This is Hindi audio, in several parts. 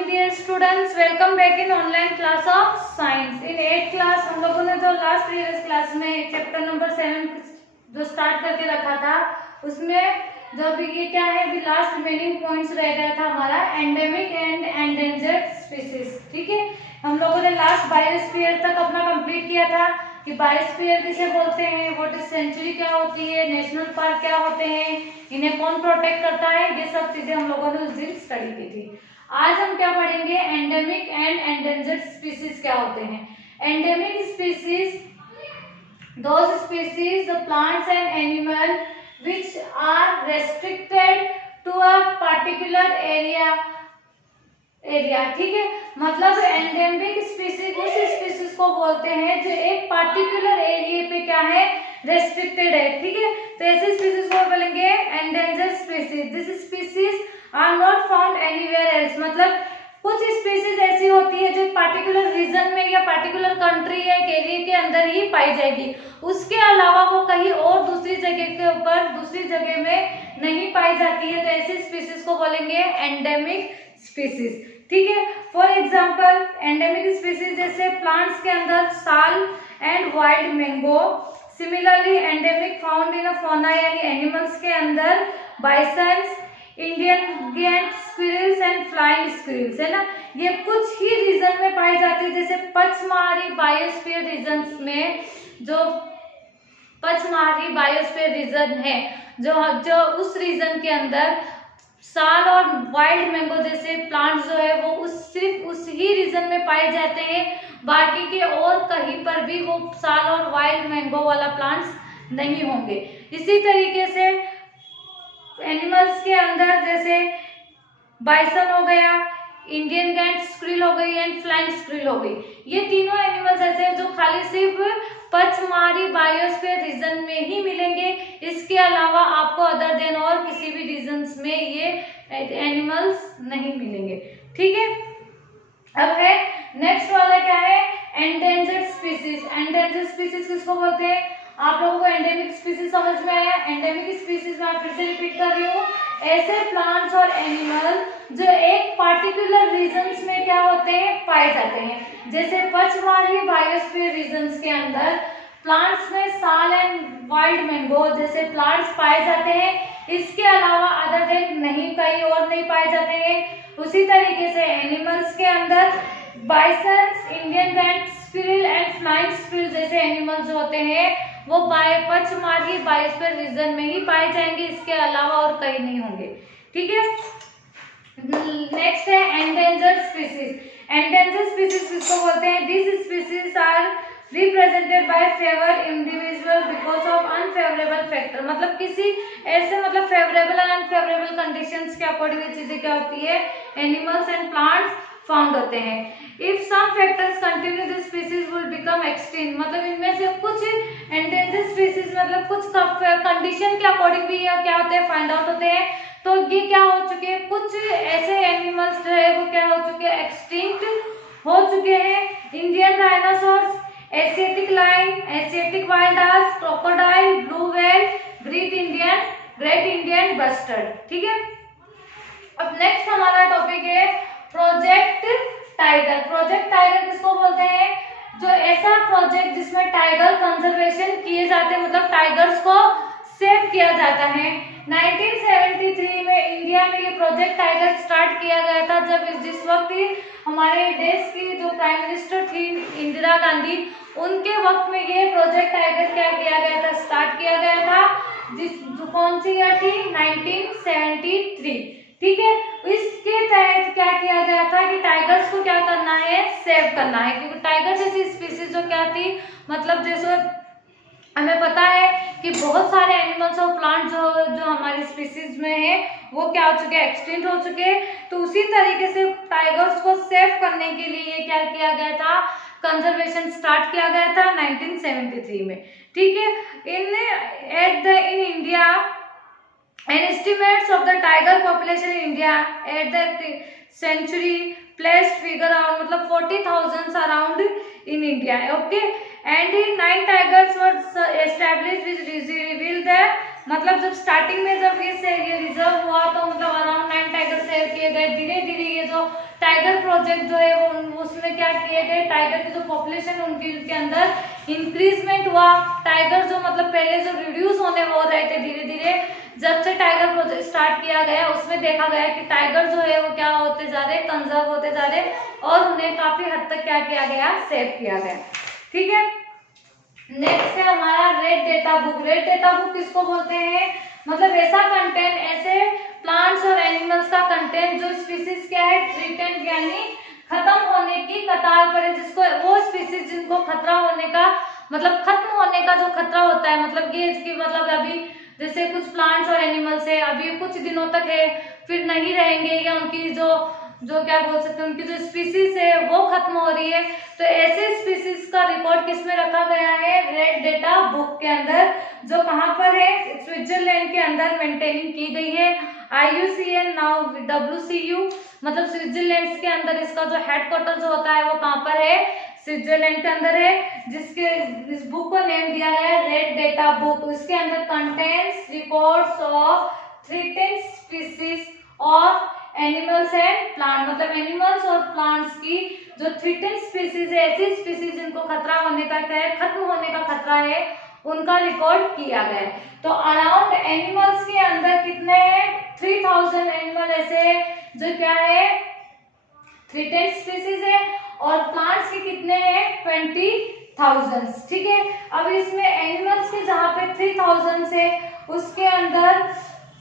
Morning dear students, welcome back in online class of science. In 8th class हम लोगों ने जो लास्ट प्रीवियस क्लास में चैप्टर नंबर 7 जो स्टार्ट करके रखा था, उसमें जो भी ये क्या है, भी लास्ट रिमेनिंग पॉइंट्स रह गया था हमारा एंडेमिक एंड एंडेंजर्ड स्पीसीज। ठीक है, हम लोगों ने लास्ट बायोस्फीयर तक अपना कंप्लीट किया था कि बायोस्फीयर किसे बोलते हैं, व्हाट इज सेंचुरी क्या होती है, नेशनल पार्क क्या होते हैं, इन्हें कौन प्रोटेक्ट करता है, ये सब चीजें हम लोगों ने उस दिन स्टडी की थी। आज हम क्या पढ़ेंगे, एंडेमिक एंड एंडेंजर्ड स्पीसीज क्या होते हैं। Endemic species those species the plants and animal which are restricted to a particular area। ठीक है, मतलब एंडेमिक स्पीसीज उस स्पीसीज को बोलते हैं जो एक पार्टिकुलर एरिया पे क्या है, रेस्ट्रिक्टेड है। ठीक है, तो ऐसे स्पीसीज को बोलेंगे endangered species. This species are not found anywhere else, मतलब कुछ स्पीसीज ऐसी होती है जो पार्टिकुलर रीजन में या पार्टिकुलर कंट्री या एक एरिया के अंदर ही पाई जाएगी, उसके अलावा वो कहीं और दूसरी जगह के ऊपर दूसरी जगह में नहीं पाई जाती है, तो ऐसी स्पीसीज को बोलेंगे एंडेमिक स्पीसीज। ठीक है, फॉर एग्जांपल एंडेमिक स्पीसीज जैसे प्लांट्स के अंदर साल and wild mango. Similarly endemic found in fauna यानी एनिमल्स के अंदर bisons, Indian giant, squirrels and flying squirrels, है ना, ये कुछ ही रीजन में पाई जाती है। जैसे पचमढ़ी बायोस्फीयर रीजन में, जो पचमढ़ी बायोस्फीयर रीजन है, जो उस रीजन के अंदर साल और वाइल्ड मैंगो जैसे प्लांट्स जो है वो सिर्फ उस ही रीजन में पाए जाते हैं, बाकी के और कहीं पर भी वो साल और वाइल्ड मैंगो वाला प्लांट्स नहीं होंगे। इसी तरीके से एनिमल्स के अंदर जैसे बाइसन हो गया, इंडियन गैंट स्क्विरल हो गई एंड फ्लाइंग स्क्विरल हो गई, ये तीनों एनिमल्स ऐसे हैं जो खाली सिर्फ पचमढ़ी बायोस्फीयर रीजन में ही मिलेंगे। इसके अलावा आपको अदर देन और किसी भी रीजन्स में ये एनिमल्स नहीं मिलेंगे। ठीक है, अब है नेक्स्ट वाला क्या है, एंडेंजर्ड स्पीसीज। एंडेंजर्ड स्पीसीज किसको बोलते हैं, आप लोगों को एंडेमिक स्पीसीज समझ में आया। एंडेमिक स्पीसीज में फिर से रिपीट कर रही हूँ, ऐसे प्लांट्स और एनिमल जो एक पार्टिकुलर रीजन्स में क्या होते हैं, पाए जाते हैं। जैसे पचमढ़ी बायोस्फीयर रीजन्स के अंदर प्लांट्स में साल एंड वाइल्ड मैंगो जैसे प्लांट्स पाए जाते हैं, इसके अलावा अदर देन नहीं कहीं और नहीं पाए जाते हैं। उसी तरीके से एनिमल्स के अंदर bisons, Indian Gantt squirrel and flying squirrel जैसे एनिमल्स जो होते हैं वो पचमढ़ी बायोस्फीयर रीजन में ही पाए जाएंगे, इसके अलावा और कहीं नहीं होंगे। ठीक है, नेक्स्ट है एंडेंजर्ड स्पीसीज। एंडेंजर्ड स्पीसीज किसको बोलते हैं, this species are represented by favour individual because of unfavourable factor, मतलब किसी ऐसे मतलब फेवरेबल और अनफेवरेबल कंडीशंस के अकॉर्डिंग ये चीजें क्या होती है, एनिमल्स एंड प्लांट्स फाउंड होते हैं। If some factors continue this species will become extinct, मतलब इनमें से कुछ एंडेंजर्ड स्पीसीज मतलब कुछ कंडीशन के अकॉर्डिंग भी क्या होते हैं, फाइंड आउट होते हैं। तो ये क्या हो चुके हैं, कुछ ऐसे एनिमल्स जो है वो क्या हो चुके हैं, एक्सटिंक्ट हो चुके हैं। Indian dinosaurs, Asiatic lion, Asiatic wild ass, crocodile, blue whale, great Indian bustard. ठीक है, अब नेक्स्ट हमारा टॉपिक है प्रोजेक्ट टाइगर। प्रोजेक्ट टाइगर किसको बोलते हैं, जो ऐसा प्रोजेक्ट जिसमें टाइगर कंजर्वेशन किए जाते हैं, मतलब टाइगर्स को सेव किया जाता है। 1973 में इंडिया में ये प्रोजेक्ट टाइगर स्टार्ट किया गया था, जब जिस वक्त हमारे देश की जो प्राइम मिनिस्टर थी इंदिरा गांधी, उनके वक्त में ये प्रोजेक्ट टाइगर क्या किया गया था, स्टार्ट किया गया था। कौन सी ईयर थी, 1973। ठीक है, इसके तहत क्या किया गया था कि टाइगर्स को क्या करना है, सेव करना है, क्योंकि टाइगर जैसी स्पीसीज जो क्या थी, मतलब जैसे हमें पता है कि बहुत सारे एनिमल्स और प्लांट जो हमारी स्पीसीज में है वो क्या हो चुके हैं, एक्सटिंक्ट हो चुके हैं। तो उसी तरीके से टाइगर्स को सेव करने के लिए ये क्या किया गया था, कंजर्वेशन स्टार्ट किया गया था 1973 में। ठीक है, in India and estimates of the tiger population in India at the century placed figure around मतलब 40,000 around in India. Okay, and 9 tigers were established which revealed that, मतलब जब स्टार्टिंग में जब ये रिजर्व हुआ तो मतलब अराउंड 9 टाइगर शेयर किए गए। धीरे धीरे ये जो टाइगर प्रोजेक्ट जो है वो उसमें क्या किए गए, टाइगर की जो पॉपुलेशन उनके अंदर इंक्रीजमेंट हुआ। टाइगर जो मतलब पहले जो रिड्यूस होने हो रहे थे धीरे धीरे, जब से टाइगर प्रोजेक्ट स्टार्ट किया गया उसमें देखा गया कि टाइगर जो है वो क्या होते जा रहे, कंजर्व होते जा रहे और उन्हें काफी हद तक क्या किया गया, सेव किया गया। ठीक है, नेक्स्ट है हमारा red data book. Red data book किसको बोलते हैं, मतलब ऐसा कंटेंट, ऐसे प्लांट्स और एनिमल्स का कंटेंट जो स्पीसीज क्या है, थ्रेटेंड यानी खत्म होने की कतार पर है, जिसको वो स्पीसीज जिनको खतरा होने का मतलब खत्म होने का जो खतरा होता है, मतलब ये कि मतलब अभी जैसे कुछ प्लांट्स और एनिमल्स है अभी कुछ दिनों तक है फिर नहीं रहेंगे, या उनकी जो क्या बोल सकते हैं उनकी जो स्पीसीज है वो खत्म हो रही है, तो ऐसे स्पीसीज का रिकॉर्ड किस में रखा गया है, रेड डेटा बुक के अंदर, जो कहाँ पर है, स्विट्जरलैंड के अंदर मेंटेनिंग की गई है। IUCN नाउ WCU मतलब स्विट्जरलैंड के अंदर इसका जो हेडक्वार्टर जो होता है वो कहाँ पर है, स्विट्जरलैंड के अंदर है, जिसके इस बुक को नेम दिया गया है रेड डेटा बुक। इसके अंदर contains records of threatened species of animals and plant, मतलब एनिमल्स और प्लांट्स की जो थ्रेटेंड स्पीसीज है, ऐसी स्पीसीज जिनको खतरा होने का क्या है, खत्म होने का खतरा है, उनका रिकॉर्ड किया गया है। तो अराउंड एनिमल्स के अंदर कितने हैं, 3000 एनिमल ऐसे जो क्या है थ्रेटेंड स्पीसीज है, और प्लांट्स के कितने हैं 20,000। ठीक है, अब इसमें एनिमल्स के जहाँ पे 3000 से उसके अंदर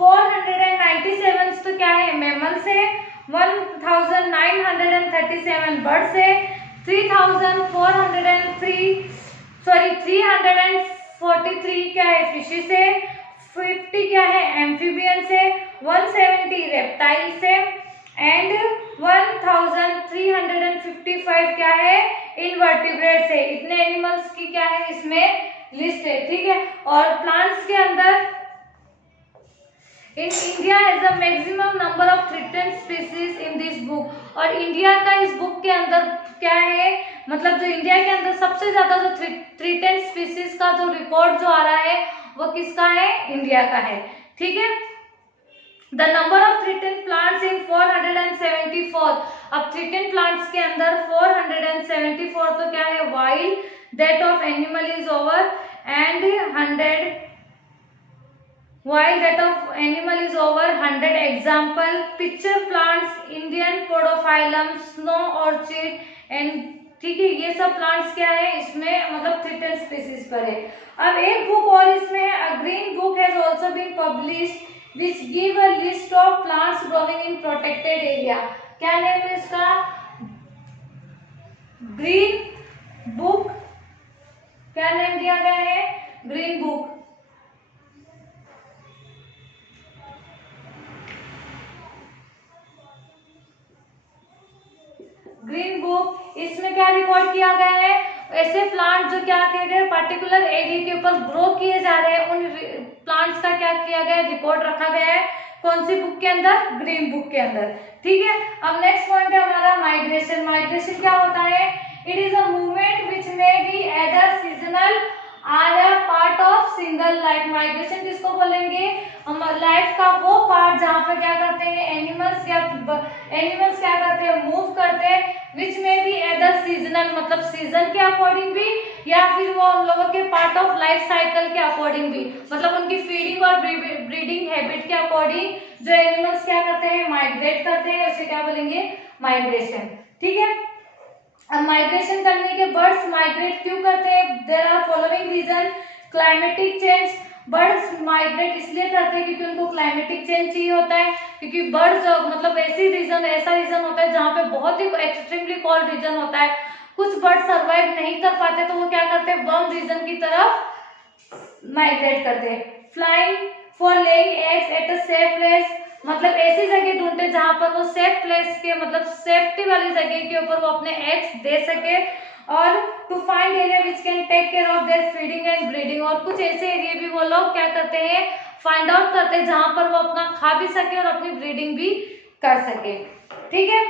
497 तो क्या है मैमल्स है, 1937 बर्ड्स है, 343 क्या है फिशेस है, 50 क्या है एम्फीबियंस है, 170 रेप्टाइल्स है एंड 1355 क्या है इनवर्टिब्रेट्स है। इतने एनिमल्स की क्या है इसमें लिस्ट है। ठीक है, और प्लांट्स के अंदर in India has the maximum number of threatened species in this book, और इंडिया का इस बुक के अंदर क्या है, मतलब जो इंडिया के अंदर सबसे ज्यादा जो थ्रेटेंड स्पीसीज का जो रिकॉर्ड जो आ रहा है वो किसका है, इंडिया का है। ठीक है, the number of threatened plants in 474, अब थ्रेटेंड प्लांट्स के अंदर 474 तो क्या है wild, that of animal is over and 100 while that of animal is over 100 example picture plants Indian podophyllum snow orchid and ठीक है, ये सब प्लांट्स क्या है इसमें मतलब थ्रेटेंड स्पीसीज पर है। अब एक बुक और इसमें है, a green book has also been published which give a list of plants growing in protected area. क्या नेम है इसका, ग्रीन बुक, क्या नेम दिया गया है, ग्रीन बुक। ग्रीन बुक, इसमें क्या रिकॉर्ड किया गया है, ऐसे प्लांट जो क्या किए गए पर्टिकुलर एरिया के ऊपर ग्रो किए जा रहे हैं, उन प्लांट्स का क्या किया गया है, रिकॉर्ड रखा गया है। कौन सी बुक के अंदर, ग्रीन बुक के अंदर। ठीक है, अब नेक्स्ट पॉइंट है हमारा माइग्रेशन। माइग्रेशन क्या होता है, it is a movement which may be either seasonal or a part of single life. Migration किसको बोलेंगे, लाइफ का वो पार्ट जहाँ पर क्या करते हैं एनिमल्स क्या करते हैं मूव करते हैं, विच में भी एदर सीजनल मतलब सीजन के अकॉर्डिंग भी, या फिर वो उन लोगों के पार्ट ऑफ लाइफ साइकिल के अकॉर्डिंग भी, मतलब उनकी फीडिंग और ब्रीडिंग हैबिट के अकॉर्डिंग जो एनिमल्स क्या करते हैं माइग्रेट करते हैं, उसे क्या बोलेंगे माइग्रेशन। ठीक है, अब माइग्रेशन करने के बर्ड्स माइग्रेट क्यों करते हैं, there are following reason, climatic change. Birds migrate इसलिए करते हैं क्योंकि उनको क्लाइमेटिक चेंज चाहिए होता है, क्योंकि बर्ड्स मतलब ऐसा रीजन होता है जहाँ पे बहुत ही एक्सट्रीमली कोल्ड रीजन होता है, कुछ बर्ड सर्वाइव नहीं कर पाते तो वो क्या करते हैं वार्म रीजन की तरफ माइग्रेट करते हैं। Flying for laying eggs at a safe place, मतलब ऐसी जगह ढूंढते जहां पर वो सेफ प्लेस के मतलब सेफ्टी वाली जगह के ऊपर वो अपने एग्स दे सके, और to find area which can take care of their feeding and breeding, और कुछ ऐसे एरिया भी वो लोग क्या करते हैं फाइंड आउट करते हैं जहां पर वो अपना खा भी सके और अपनी ब्रीडिंग भी कर सके। ठीक है,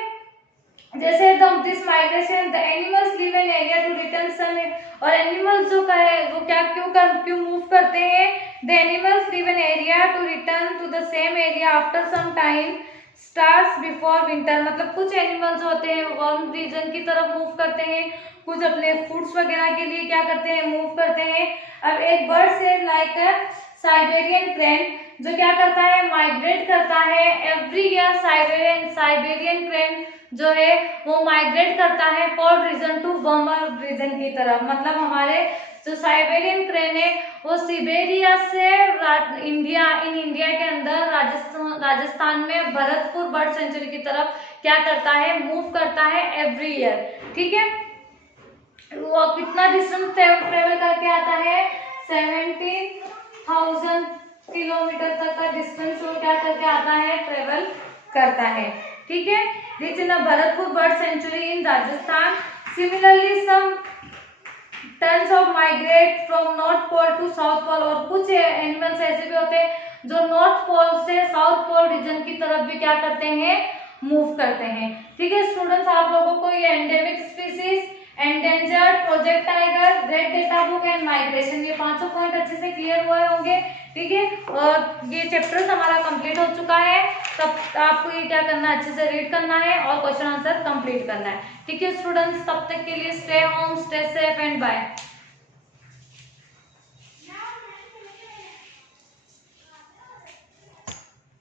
जैसे this migration the animals leave an area to return soon, और एनिमल्स जो है वो क्या क्यों मूव करते हैं, the animals leave an area to return to the same area after some time stars before winter, मतलब कुछ एनिमल्स होते हैं वार्म रीजन की तरफ मूव करते हैं, कुछ अपने फूड्स वगैरह के लिए क्या करते हैं, मूव करते हैं। अब एक बर्ड से लाइक साइबेरियन क्रेन, जो क्या करता है, माइग्रेट करता है एवरी ईयर। साइबेरियन क्रेन जो है वो माइग्रेट करता है for region to warmer region की तरफ, मतलब हमारे जो साइबेरियन क्रेन है वो सिबेरिया से इंडिया के अंदर राजस्थान में भरतपुर बर्ड सेंचुरी की तरफ क्या करता है, मूव करता है एवरी ईयर। ठीक है, वो कितना डिस्टेंस ट्रेवल करके आता है, 17,000 किलोमीटर तक का डिस्टेंस वो क्या करके आता है, ट्रेवल करता है। ठीक है, this is Bharatpur bird sanctuary in Rajasthan. Similarly some terns of migrate from north pole to south pole, और कुछ एनिमल्स ऐसे भी होते हैं जो नॉर्थ पोल से साउथ पोल रीजन की तरफ भी क्या करते हैं, मूव करते हैं। ठीक है स्टूडेंट्स, आप लोगों को ये endemic species, endangered, project tiger, red data book and migration, ये पांचों पॉइंट अच्छे से क्लियर हुए होंगे। ठीक है, और ये चैप्टर्स हमारा कंप्लीट हो चुका है। तब आपको ये क्या करना है, अच्छे से रीड करना है और क्वेश्चन आंसर कंप्लीट करना है। ठीक है स्टूडेंट्स, तब तक के लिए stay home, stay safe and bye.